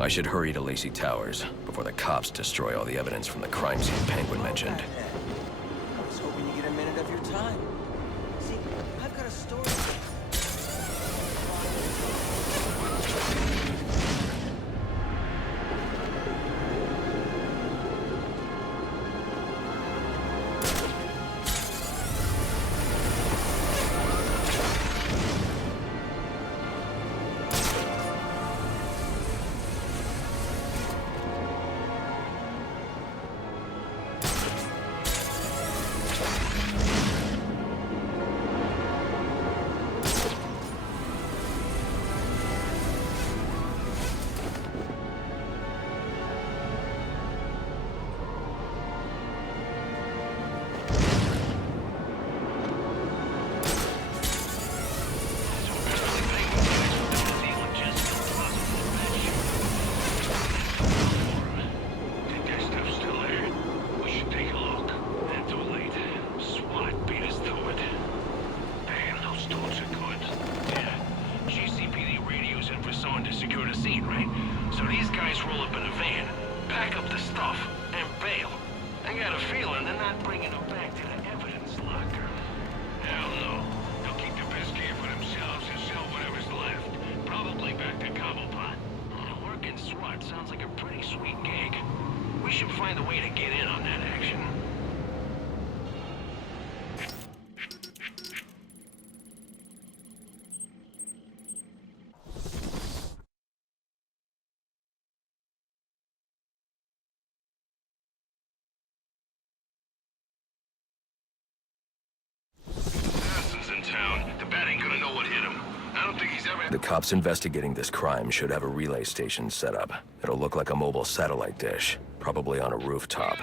I should hurry to Lacey Towers before the cops destroy all the evidence from the crime scene Penguin mentioned. I was hoping to get a minute of your time. See, I've got a story. Gcpd radios in for someone to secure the scene, right? So these guys roll up in a van, pack up the stuff, and bail. I got a feeling they're not bringing them back to the evidence locker. Hell no. They'll keep the best gear for themselves and sell whatever's left. Probably back to Cobblepot. Working SWAT sounds like a pretty sweet gig. We should find a way to get in on that action. The cops investigating this crime should have a relay station set up. It'll look like a mobile satellite dish, probably on a rooftop.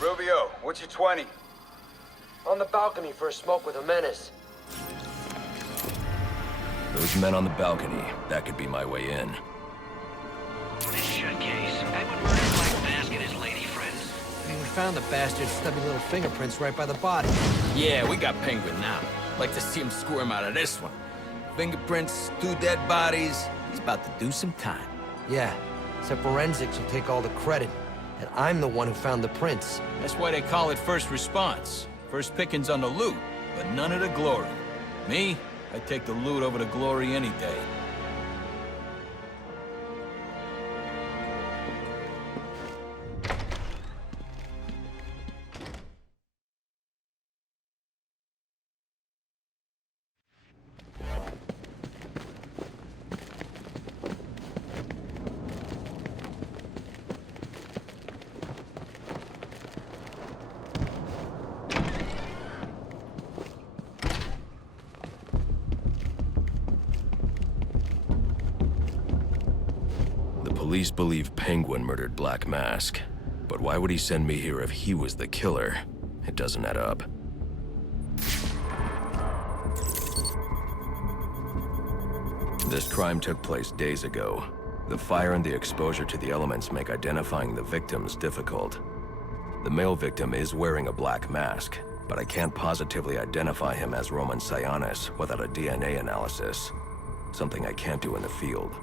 Rubio, what's your 20? On the balcony for a smoke with a menace. Those men on the balcony, that could be my way in. This shut case. Penguin murdered Black Mask and his lady friends. I mean, we found the bastard's stubby little fingerprints right by the body. Yeah, we got Penguin now. Like to see him squirm out of this one. Fingerprints, 2 dead bodies. He's about to do some time. Yeah, except forensics will take all the credit. And I'm the one who found the prints. That's why they call it first response. First pickings on the loot, but none of the glory. Me, I'd take the loot over the glory any day. Police believe Penguin murdered Black Mask, but why would he send me here if he was the killer? It doesn't add up. This crime took place days ago. The fire and the exposure to the elements make identifying the victims difficult. The male victim is wearing a black mask, but I can't positively identify him as Roman Sionis without a DNA analysis. Something I can't do in the field.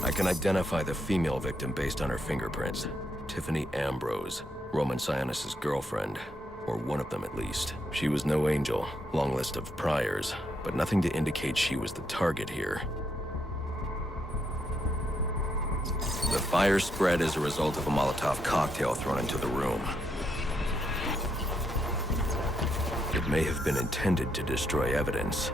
I can identify the female victim based on her fingerprints. Tiffany Ambrose, Roman Sionis' girlfriend. Or one of them at least. She was no angel, long list of priors, but nothing to indicate she was the target here. The fire spread as a result of a Molotov cocktail thrown into the room. It may have been intended to destroy evidence.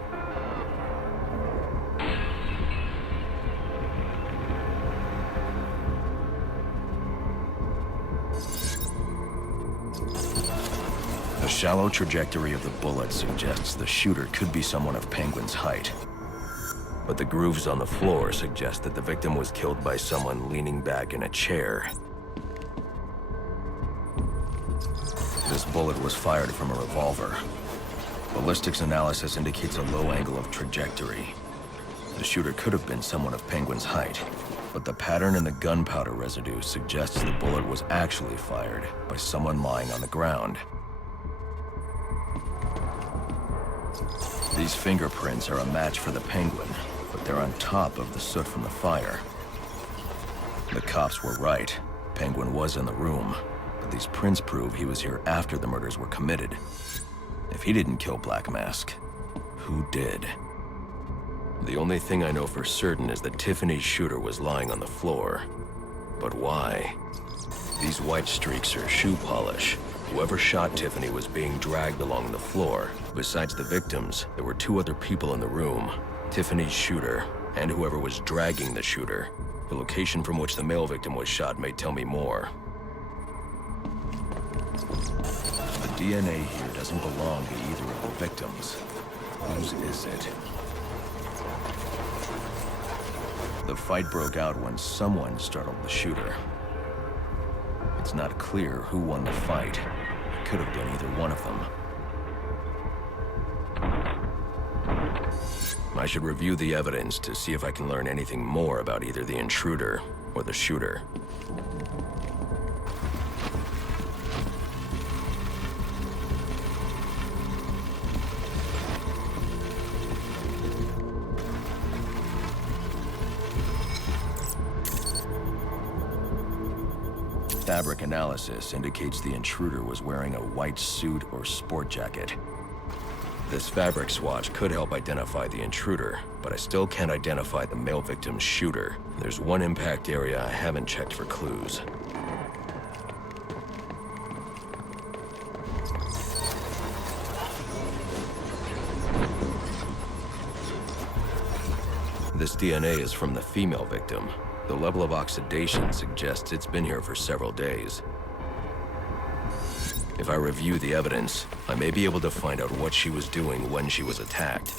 The shallow trajectory of the bullet suggests the shooter could be someone of Penguin's height. but the grooves on the floor suggest that the victim was killed by someone leaning back in a chair. This bullet was fired from a revolver. Ballistics analysis indicates a low angle of trajectory. The shooter could have been someone of Penguin's height, but the pattern in the gunpowder residue suggests the bullet was actually fired by someone lying on the ground. These fingerprints are a match for the Penguin, but they're on top of the soot from the fire. The cops were right. Penguin was in the room, but these prints prove he was here after the murders were committed. If he didn't kill Black Mask, who did? The only thing I know for certain is that Tiffany's shooter was lying on the floor. But why? These white streaks are shoe polish. Whoever shot Tiffany was being dragged along the floor. Besides the victims, there were 2 other people in the room. Tiffany's shooter, and whoever was dragging the shooter. The location from which the male victim was shot may tell me more. The DNA here doesn't belong to either of the victims. Whose is it? The fight broke out when someone startled the shooter. It's not clear who won the fight. It could have been either one of them. I should review the evidence to see if I can learn anything more about either the intruder or the shooter. Fabric analysis indicates the intruder was wearing a white suit or sport jacket. This fabric swatch could help identify the intruder, but I still can't identify the male victim's shooter. There's one impact area I haven't checked for clues. This DNA is from the female victim. The level of oxidation suggests it's been here for several days. If I review the evidence, I may be able to find out what she was doing when she was attacked.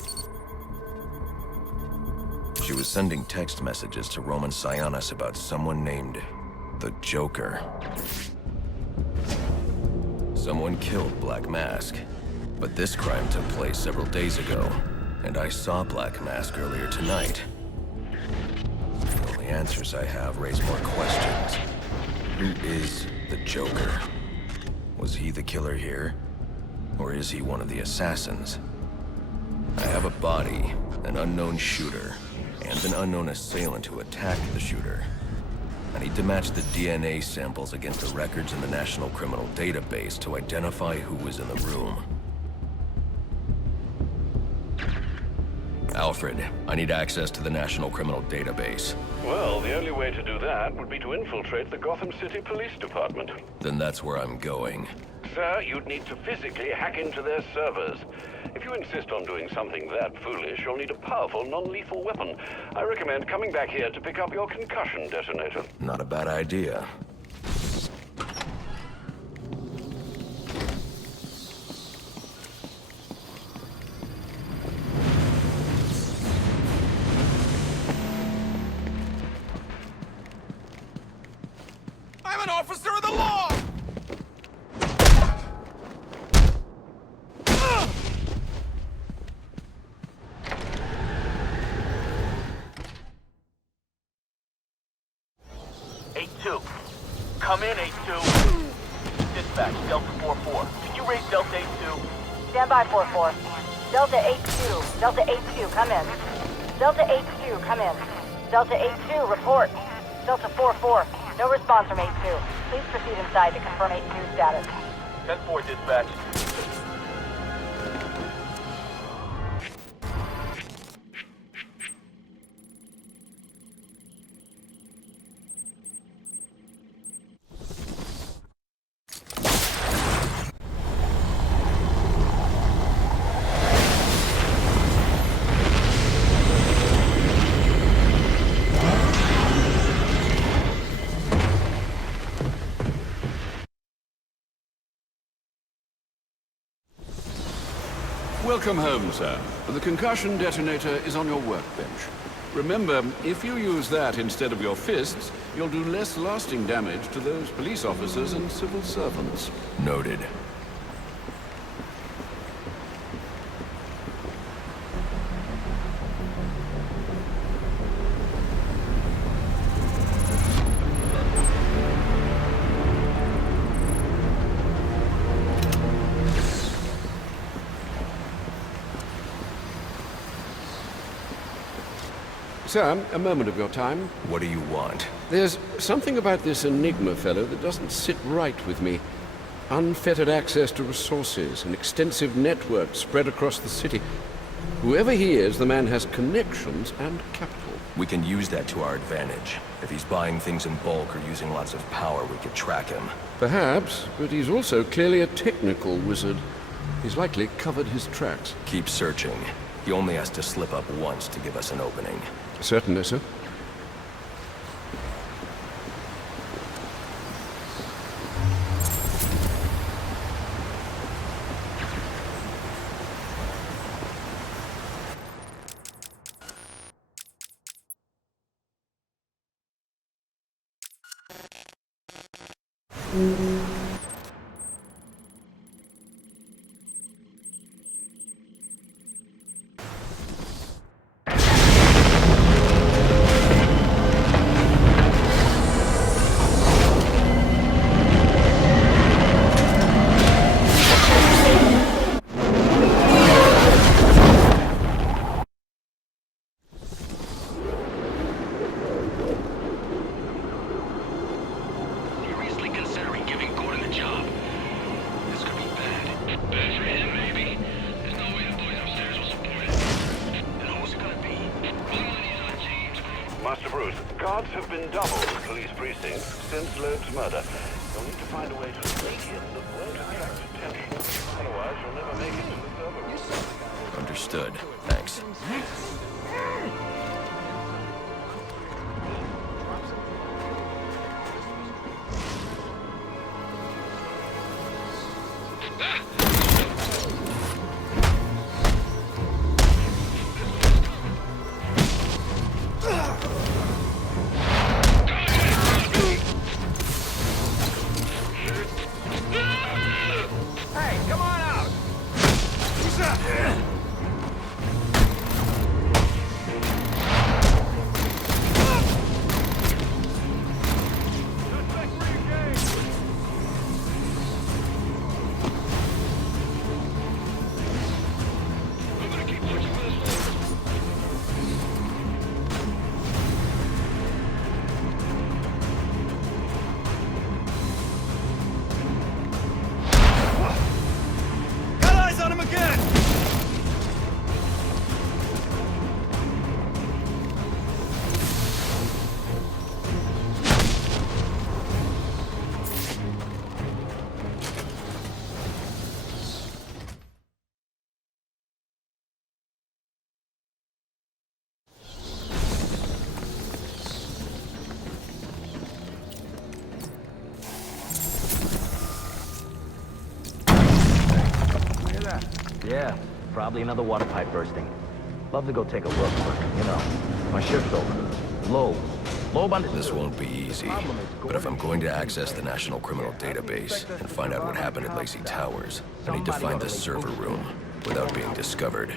She was sending text messages to Roman Sionis about someone named the Joker. Someone killed Black Mask, but this crime took place several days ago, and I saw Black Mask earlier tonight. The only answers I have raise more questions. Who is the Joker? Was he the killer here? Or is he one of the assassins? I have a body, an unknown shooter, and an unknown assailant who attacked the shooter. I need to match the DNA samples against the records in the National Criminal Database to identify who was in the room. Alfred, I need access to the National Criminal Database. Well, the only way to do that would be to infiltrate the Gotham City Police Department. Then that's where I'm going. Sir, you'd need to physically hack into their servers. If you insist on doing something that foolish, you'll need a powerful, non-lethal weapon. I recommend coming back here to pick up your concussion detonator. Not a bad idea. I'm an officer of the law! Come in, 8-2. Dispatch, Delta 4-4. Can you raise Delta 8-2? Stand by, 4-4. Delta 8-2. Delta 8-2, come in. Delta 8-2, come in. Delta 8-2, report. Delta 4-4, no response from 8-2. Please proceed inside to confirm 8-2 status. 10-4, dispatch. Welcome home, sir. The concussion detonator is on your workbench. Remember, if you use that instead of your fists, you'll do less lasting damage to those police officers and civil servants. Noted. Sir, a moment of your time. What do you want? There's something about this Enigma fellow that doesn't sit right with me. Unfettered access to resources, an extensive network spread across the city. Whoever he is, the man has connections and capital. We can use that to our advantage. If he's buying things in bulk or using lots of power, we could track him. Perhaps, but he's also clearly a technical wizard. He's likely covered his tracks. Keep searching. He only has to slip up once to give us an opening. Certainly, sir. Seriously considering giving Gordon a job. This could be bad. Bad for him, maybe. There's no way the boys upstairs will support it. And who's it gonna be? My money's on James. Master Bruce, guards have been doubled at police precincts since Loeb's murder. You'll need to find a way to sneak in that won't attract attention. Otherwise, you'll never make it to the server room. Understood. Thanks. Hey, come on out! Yeah, probably another water pipe bursting. Love to go take a look, but, you know, my shift's over. Loeb on This won't be easy, but if I'm going to access the National Criminal Database and find out what happened at Lacey Towers, I need to find the server room without being discovered.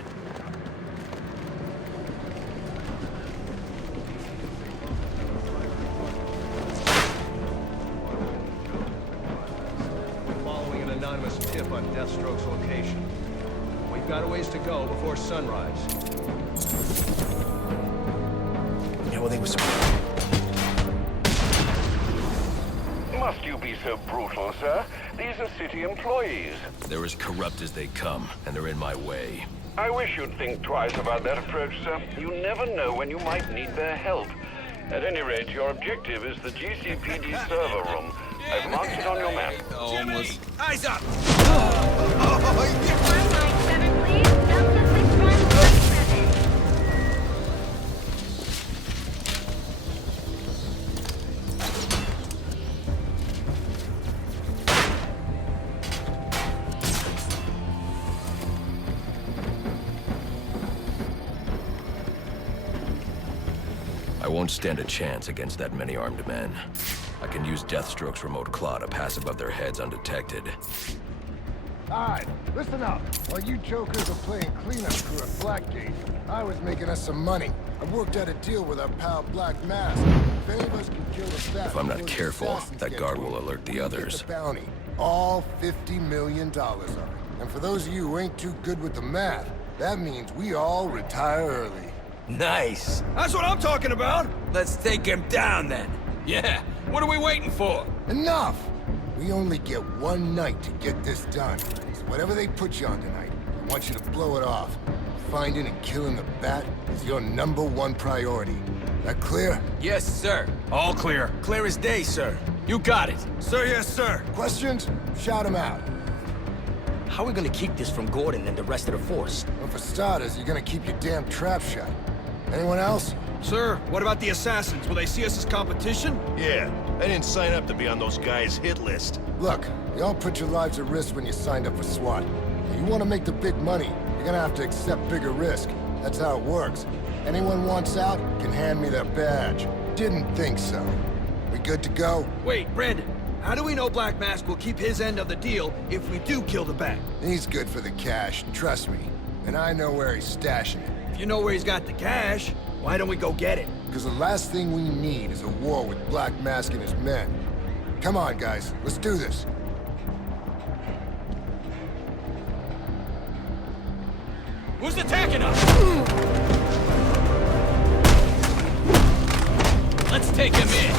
Following an anonymous tip on Deathstroke's location. We've got a ways to go before sunrise. Yeah, well, they were Must you be so brutal, sir? These are city employees. They're as corrupt as they come, and they're in my way. I wish you'd think twice about that approach, sir. You never know when you might need their help. At any rate, your objective is the Gcpd server room. I've marked it on your map. Almost. Eyes up! I won't stand a chance against that many armed men. I can use Deathstroke's remote claw to pass above their heads undetected. Alright, listen up. While you jokers are playing cleanup crew at Blackgate, I was making us some money. I worked out a deal with our pal Black Mask. If any of us can kill the Bat, If I'm not careful, that guard will alert the we others. get the bounty. All $50 million of it. And for those of you who ain't too good with the math, that means we all retire early. Nice. That's what I'm talking about. Let's take him down then. Yeah. What are we waiting for? Enough! We only get one night to get this done. So whatever they put you on tonight, I want you to blow it off. Finding and killing the Bat is your #1 priority. That clear? Yes, sir. All clear. Clear as day, sir. You got it. Sir, yes, sir. Questions? Shout them out. How are we gonna keep this from Gordon and the rest of the force? Well, for starters, you're gonna keep your damn trap shut. Anyone else? Sir, what about the assassins? Will they see us as competition? Yeah, I didn't sign up to be on those guys' hit list. Look, you all put your lives at risk when you signed up for SWAT. If you want to make the big money, you're gonna have to accept bigger risk. That's how it works. Anyone wants out can hand me their badge. Didn't think so. We good to go? Wait, Brandon. How do we know Black Mask will keep his end of the deal if we do kill the Bat? He's good for the cash, trust me. And I know where he's stashing it. If you know where he's got the cash, why don't we go get it? Because the last thing we need is a war with Black Mask and his men. Come on, guys. Let's do this. Who's attacking us? Let's take him in.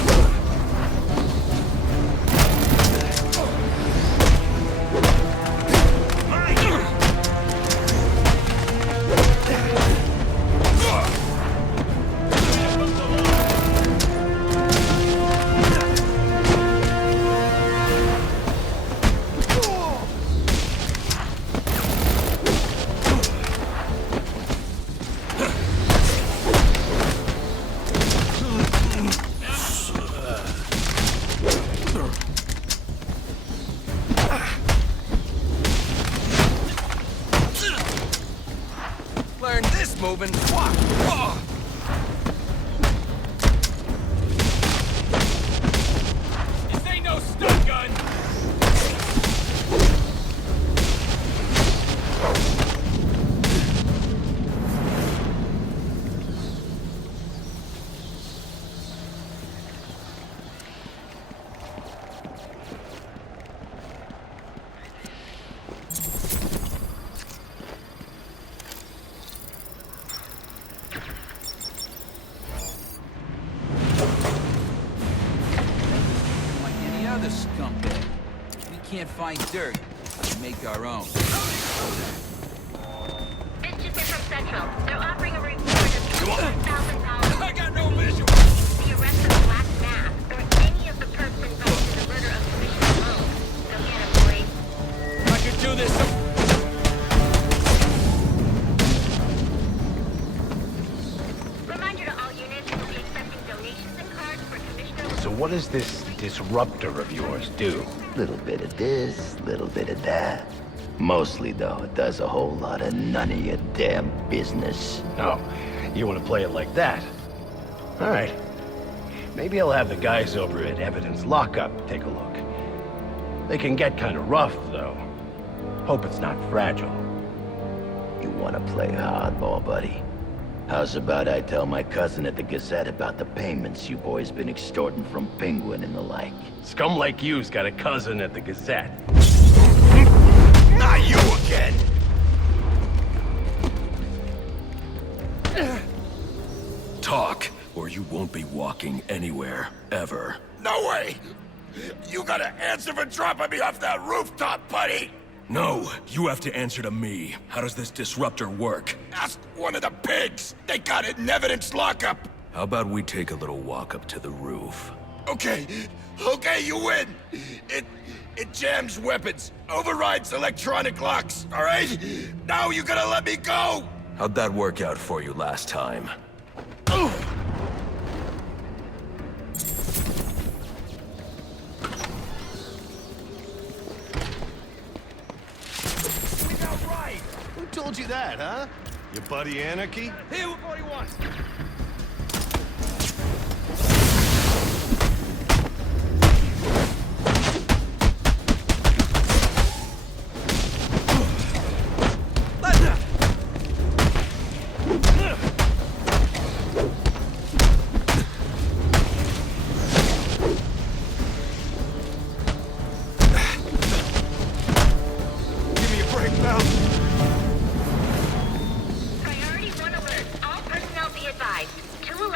Learn this move and swap. This ain't no stun gun. Other scumbag. We can't find dirt. We make our own. This just in from Central. They're offering a reward of $1,000. I got no visual. The arrest of Black Mask, or any of the perps involved in the murder of Commissioner Rose. They'll get it, boys. I could do this. Reminder to all units, we'll be accepting donations and cards for Commissioner. So what does this disruptor of yours do? Little bit of this, little bit of that. Mostly, though, it does a whole lot of none of your damn business. Oh, you want to play it like that? All right. Maybe I'll have the guys over at Evidence Lockup take a look. They can get kind of rough, though. Hope it's not fragile. You want to play hardball, buddy? How's about I tell my cousin at the Gazette about the payments you boys been extorting from Penguin and the like? Scum like you's got a cousin at the Gazette. Not you again! Talk, or you won't be walking anywhere, ever. No way! You gotta answer for dropping me off that rooftop, buddy! No, you have to answer to me. How does this disruptor work? Ask one of the pigs! They got it in Evidence Lockup! How about we take a little walk up to the roof? Okay, you win! It jams weapons, overrides electronic locks, alright? Now you gotta let me go! How'd that work out for you last time? Who told you that, huh? Your buddy Anarchy? Here, what do you want?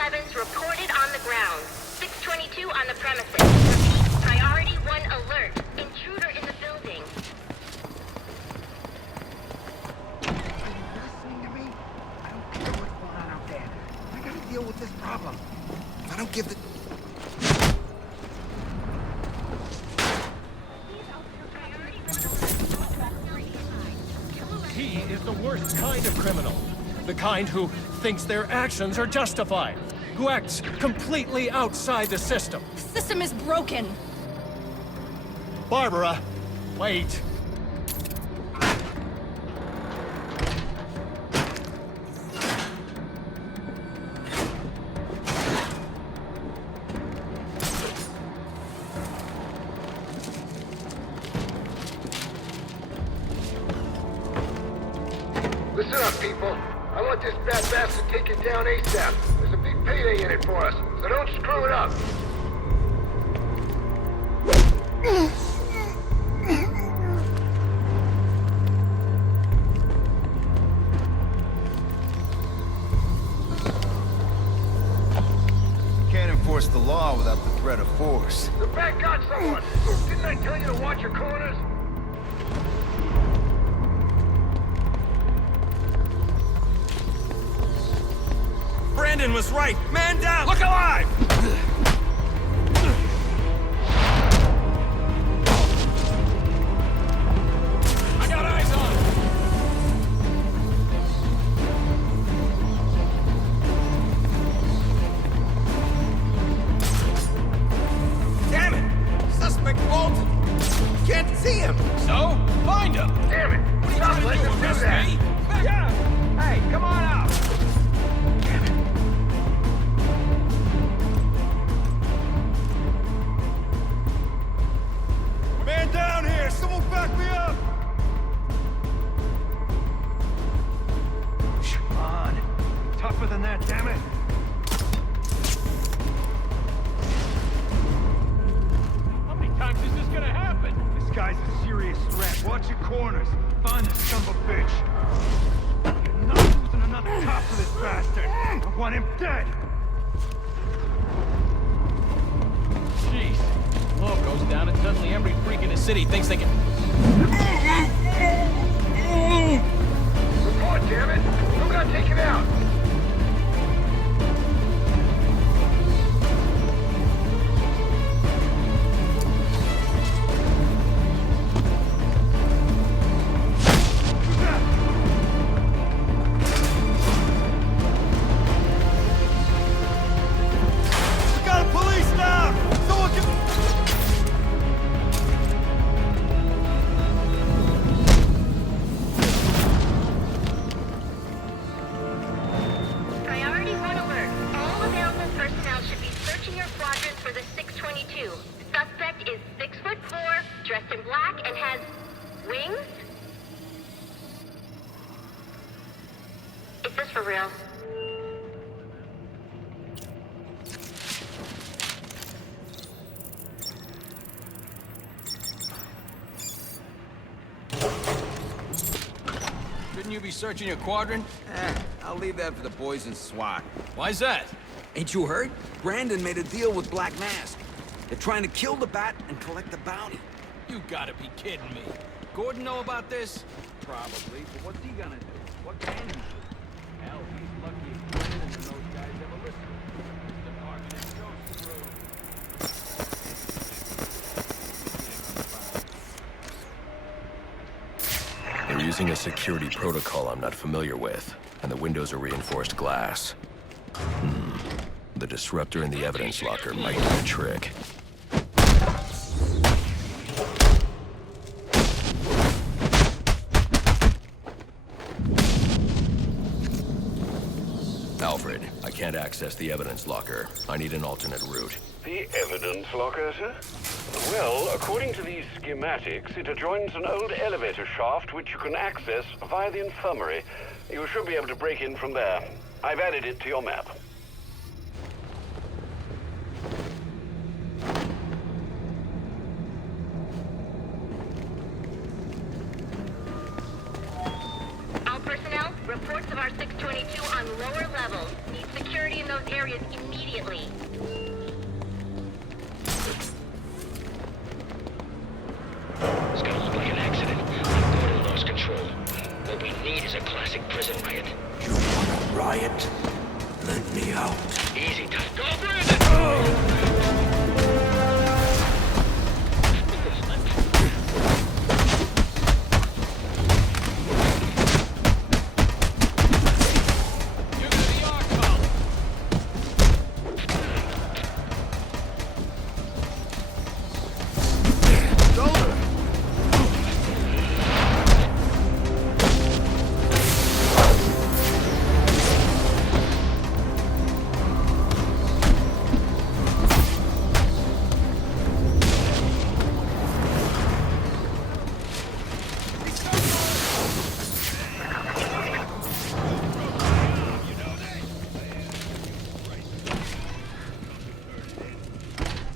11s reported on the ground. 622 on the premises. Repeat, priority 1 alert. Intruder in the building. Listening to me? I don't care what's going on out there. I gotta deal with this problem. If I don't give the... He is the worst kind of criminal. The kind who thinks their actions are justified. Who acts completely outside the system. The system is broken. Barbara, wait. Listen up, people. I want this bad bastard taken down ASAP. There's a big payday in it for us, so don't screw it up. Can't enforce the law without the threat of force. The bank got someone! Didn't I tell you to watch your corners? Brandon was right! Man down! Look alive! I got eyes on him. Damn it! Suspect bolted! Can't see him! So, find him! Damn it! What are you Stop trying to letting do, him do arrest that! me? Yeah! Hey, come on out! Man down here! Someone back me up! Come on. Tougher than that, damn it. How many times is this gonna happen? This guy's a serious threat. Watch your corners. Find the son of a bitch. You're not losing another top to this bastard. I want him dead. Jeez. Law goes down and suddenly every freak in the city thinks they can... Report, damn it! Who got taken out? We got a police now! Someone can... Priority 1 alert. All available personnel should be searching your quadrants for the 622. Suspect is 6'4", dressed in black, and has wings? Is this for real? Shouldn't you be searching your quadrant? I'll leave that for the boys in SWAT. Why's that? Ain't you heard? Brandon made a deal with Black Mask. They're trying to kill the Bat and collect the bounty. You gotta be kidding me. Gordon know about this? Probably, but what's he gonna do? What can he do? Hell, he's lucky if Brandon and those guys ever listen. This department is so screwed. They're using a security protocol I'm not familiar with, and the windows are reinforced glass. The disruptor in the evidence locker might do a trick. Alfred, I can't access the evidence locker. I need an alternate route. The evidence locker, sir? Well, according to these schematics, it adjoins an old elevator shaft which you can access via the infirmary. You should be able to break in from there. I've added it to your map. All personnel, reports of our 622 on lower levels. Need security in those areas. areas immediately. It's gonna look like an accident. My daughter lost control. What we need is a classic prison riot. You want a riot? Let me out. Easy, tough. Go, Brandon!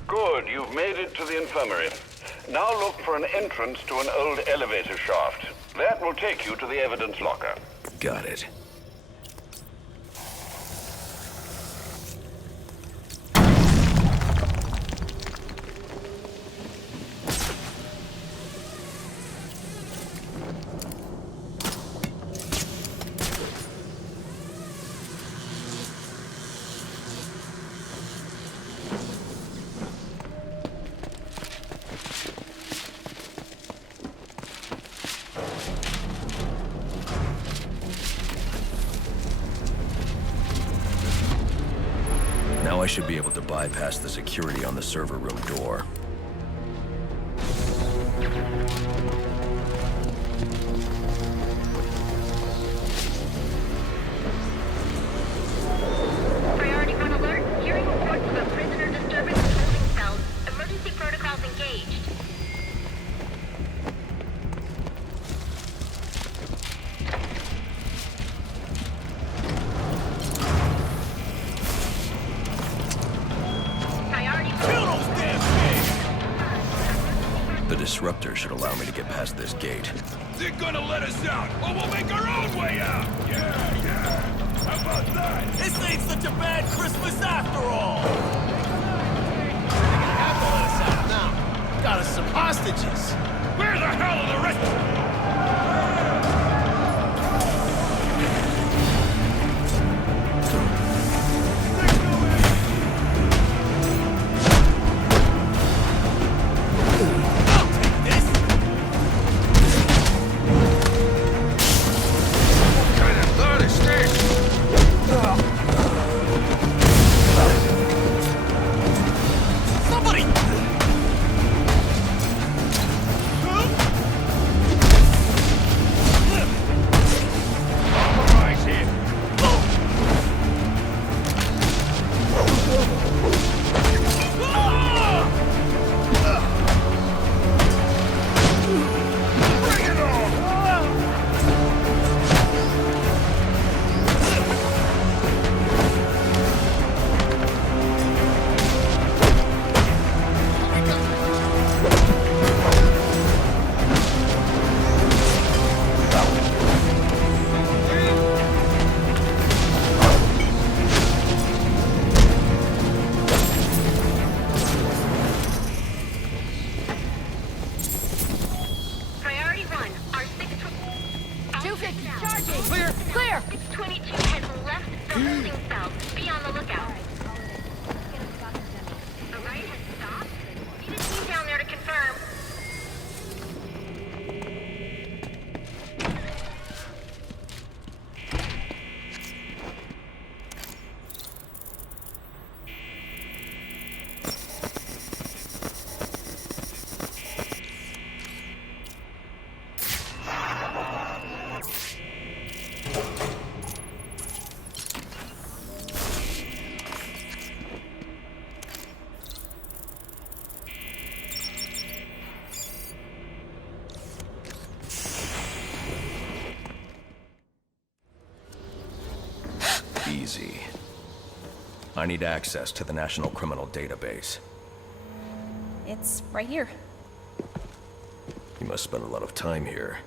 Good, you've made it to the infirmary. Now look for an entrance to an old elevator shaft. That will take you to the evidence locker. Got it. Now I should be able to bypass the security on the server room door. Priority 1 alert. Hearing reports of a prisoner disturbance in holding cells. Emergency protocols engaged. The disruptor should allow me to get past this gate. They're gonna let us out, or we'll make our own way out! Yeah! How about that? This ain't such a bad Christmas after all! They're gonna have to let us out now. Got us some hostages. Where the hell are the rest? Easy. I need access to the National Criminal Database. It's right here. You must spend a lot of time here.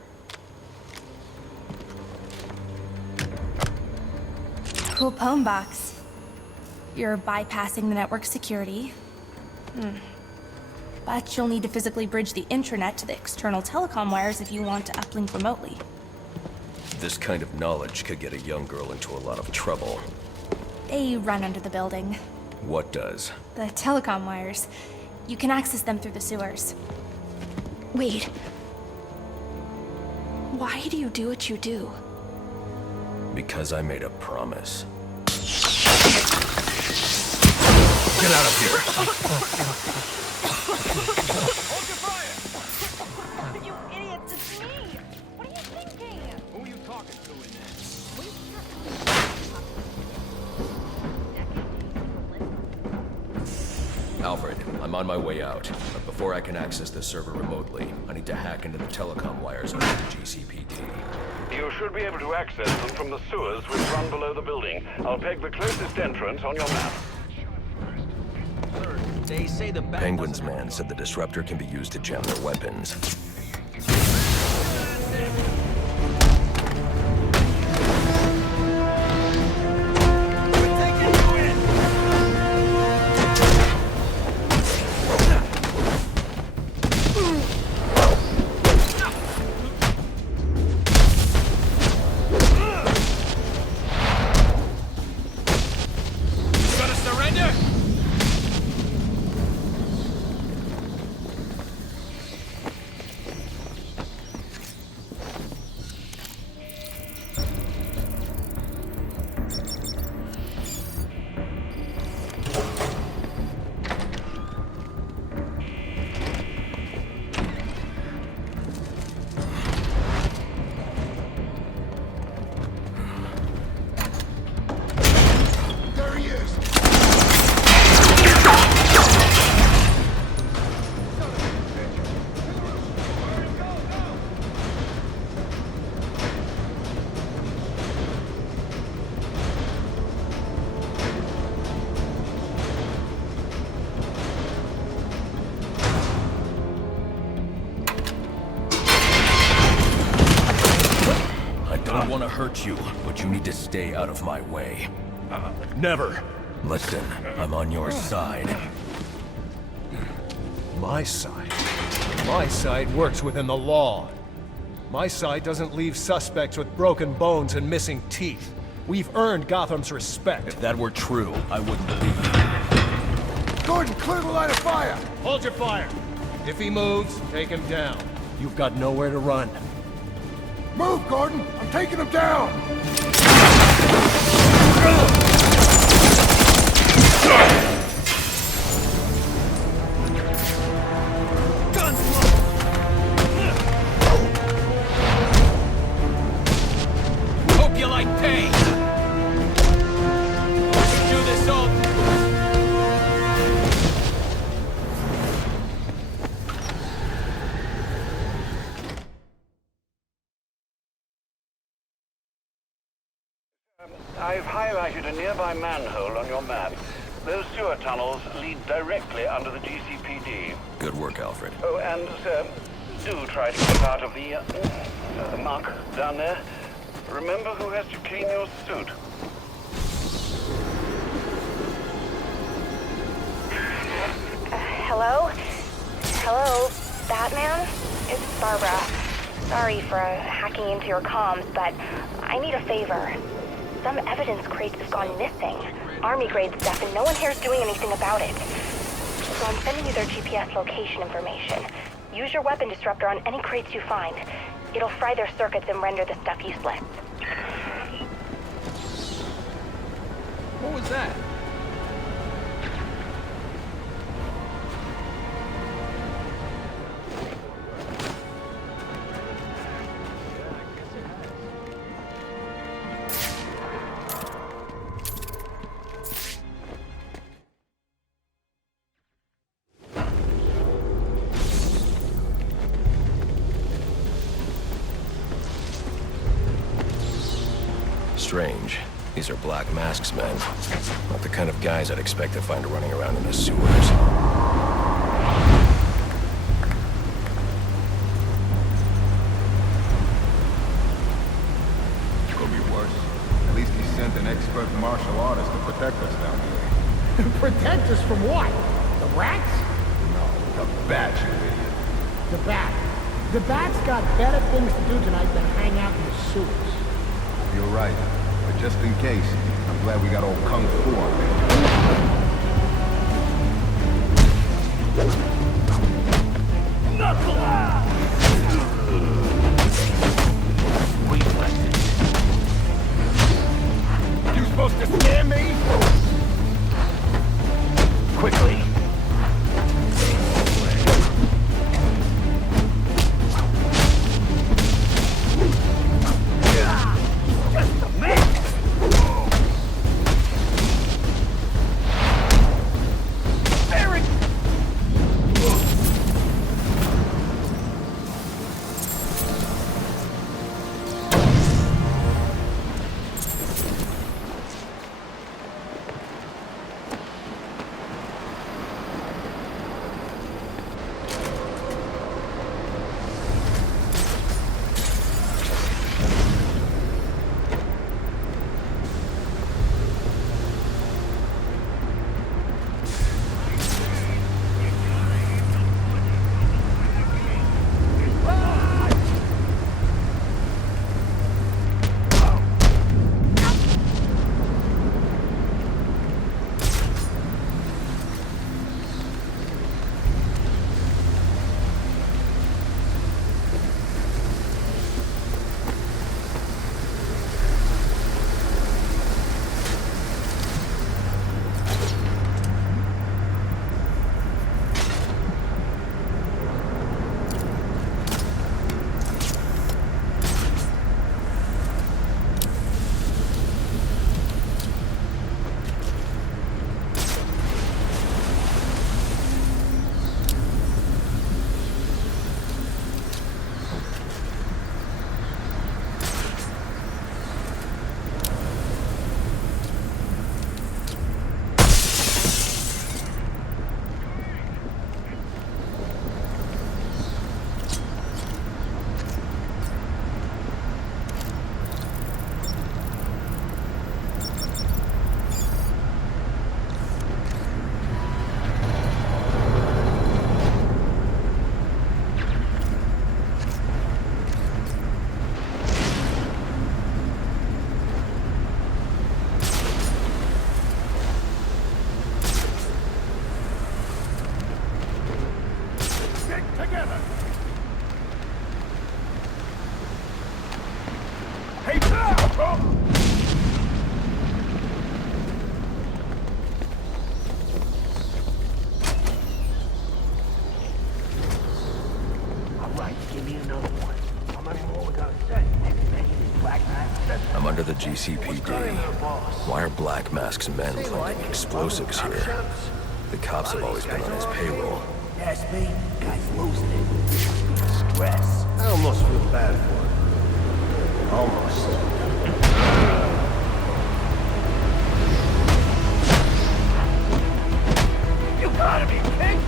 Cool poem box. You're bypassing the network security. But you'll need to physically bridge the intranet to the external telecom wires if you want to uplink remotely. This kind of knowledge could get a young girl into a lot of trouble. They run under the building. What does? The telecom wires. You can access them through the sewers. Wait. Why do you do what you do? Because I made a promise. Get out of here! Hold your fire! You idiots, it's me! What are you thinking? Who are you talking to in there? Alfred, I'm on my way out. But before I can access the server remotely, I need to hack into the telecom wires under the Gcpd. You should be able to access them from the sewers which run below the building. I'll peg the closest entrance on your map. They say the Penguin's man said the disruptor can be used to jam their weapons. I want to hurt you, but you need to stay out of my way. Never. Listen, I'm on your side. My side? My side works within the law. My side doesn't leave suspects with broken bones and missing teeth. We've earned Gotham's respect. If that were true, I wouldn't believe you. Gordon, clear the line of fire! Hold your fire. If he moves, take him down. You've got nowhere to run. Move, Gordon! I'm taking him down! Hope you like pain. Do this all. I've highlighted a nearby manhole on your map. Those sewer tunnels lead directly under the Gcpd. Good work, Alfred. Oh, and, sir, do try to keep out of the muck down there. Remember who has to clean your suit. Hello? Hello, Batman? It's Barbara. Sorry for hacking into your comms, but I need a favor. Some evidence crates have gone missing. Army-grade stuff, and no one here's doing anything about it. So I'm sending you their GPS location information. Use your weapon disruptor on any crates you find. It'll fry their circuits and render the stuff useless. What was that? Strange. These are Black Mask's men. Not the kind of guys I'd expect to find running around in the sewers. Could be worse. At least he sent an expert martial artist to protect us down here. Protect us from what? The rats? No, the bat, you idiot. The bat. The bat's got better things to do tonight than hang out in the sewers. You're right. But just in case, I'm glad we got all kung fu on me. You supposed to scare me? Quickly. Just a minute! Eric! I'm under the Gcpd. Why are Black Mask's men planting explosives here? The cops have always been on his payroll. That's me. Guy's losing it. Stress. I almost feel bad for him. Almost. You gotta be kidding!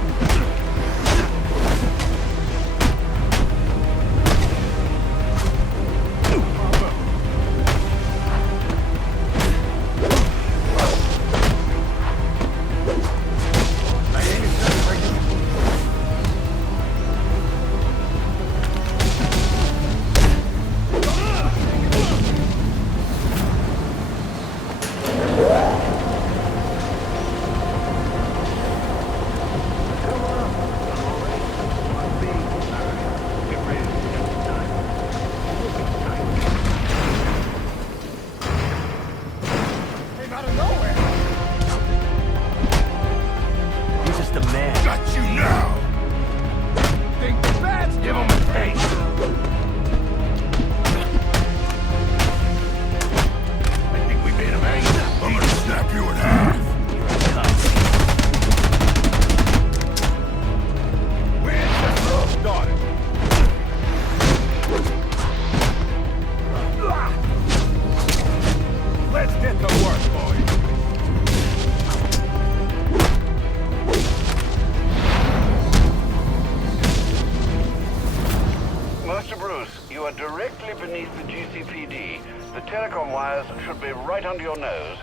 Directly beneath the Gcpd. The telecom wires should be right under your nose.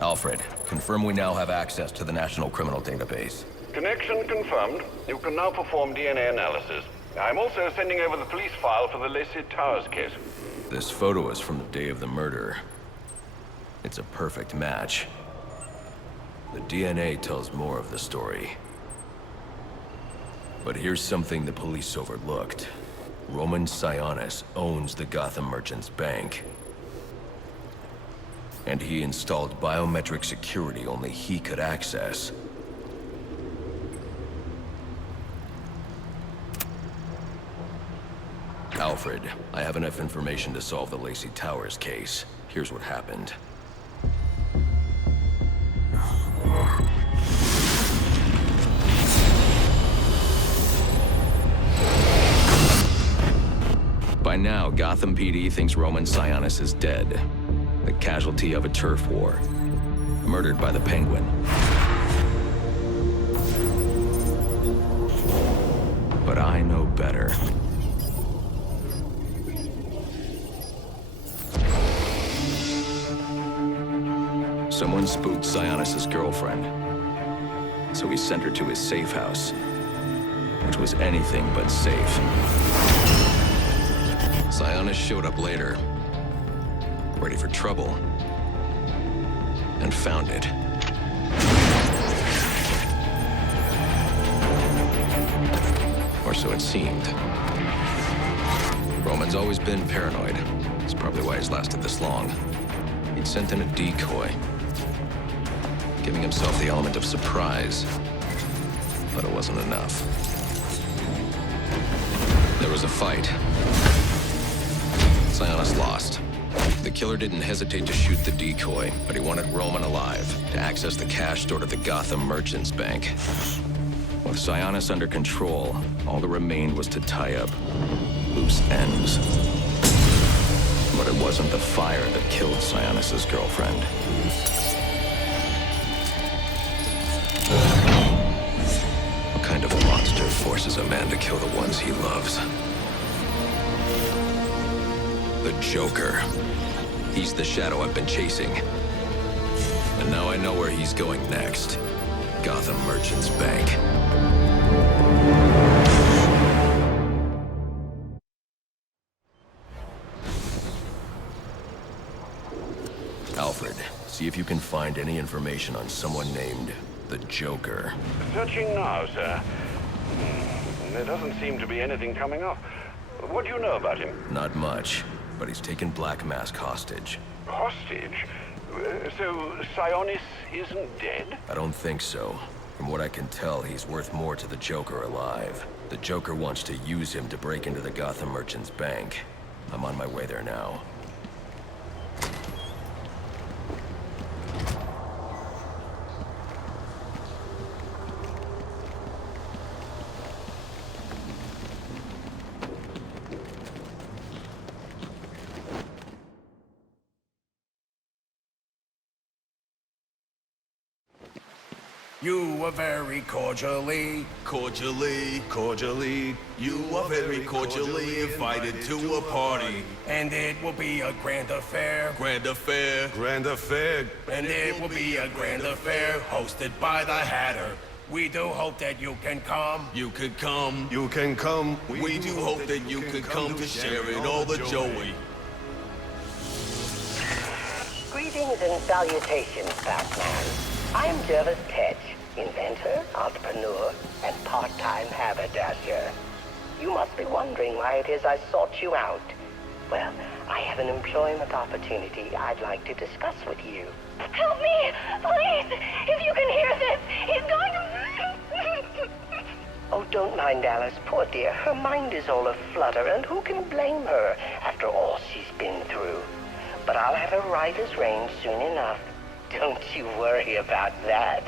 Alfred, confirm we now have access to the National Criminal Database. Connection confirmed. You can now perform DNA analysis. I'm also sending over the police file for the Lacey Towers case. This photo is from the day of the murder. It's a perfect match. The DNA tells more of the story. But here's something the police overlooked. Roman Sionis owns the Gotham Merchants Bank. And he installed biometric security only he could access. Alfred, I have enough information to solve the Lacey Towers case. Here's what happened. By now, Gotham PD thinks Roman Sionis is dead. The casualty of a turf war. Murdered by the Penguin. But I know better. Someone spooked Sionis' girlfriend. So he sent her to his safe house. Which was anything but safe. Sionis showed up later, ready for trouble, and found it. Or so it seemed. Roman's always been paranoid. That's probably why he's lasted this long. He'd sent in a decoy, giving himself the element of surprise, but it wasn't enough. There was a fight. Sionis lost. The killer didn't hesitate to shoot the decoy, but he wanted Roman alive to access the cash stored at the Gotham Merchants Bank. With Sionis under control, all that remained was to tie up loose ends. But it wasn't the fire that killed Sionis' girlfriend. What kind of monster forces a man to kill the ones he loves? The Joker. He's the shadow I've been chasing. And now I know where he's going next. Gotham Merchants Bank. Alfred, see if you can find any information on someone named the Joker. Searching now, sir. There doesn't seem to be anything coming up. What do you know about him? Not much, but he's taken Black Mask hostage. Hostage? So Sionis isn't dead? I don't think so. From what I can tell, he's worth more to the Joker alive. The Joker wants to use him to break into the Gotham Merchants Bank. I'm on my way there now. You are very cordially, You are very cordially invited to a party. and it will be a grand affair. Grand affair. And it will be a grand affair hosted by the Hatter. We do hope that you can come. You can come. We do hope that you can come to share in all the joy. Greetings and salutations, Batman. I'm Jervis Tetch, inventor, entrepreneur, and part-time haberdasher. You must be wondering why it is I sought you out. Well, I have an employment opportunity I'd like to discuss with you. Help me! Please! If you can hear this, he's going to... Oh, don't mind Alice, poor dear. Her mind is all aflutter, and who can blame her after all she's been through? But I'll have her right as rain soon enough. Don't you worry about that.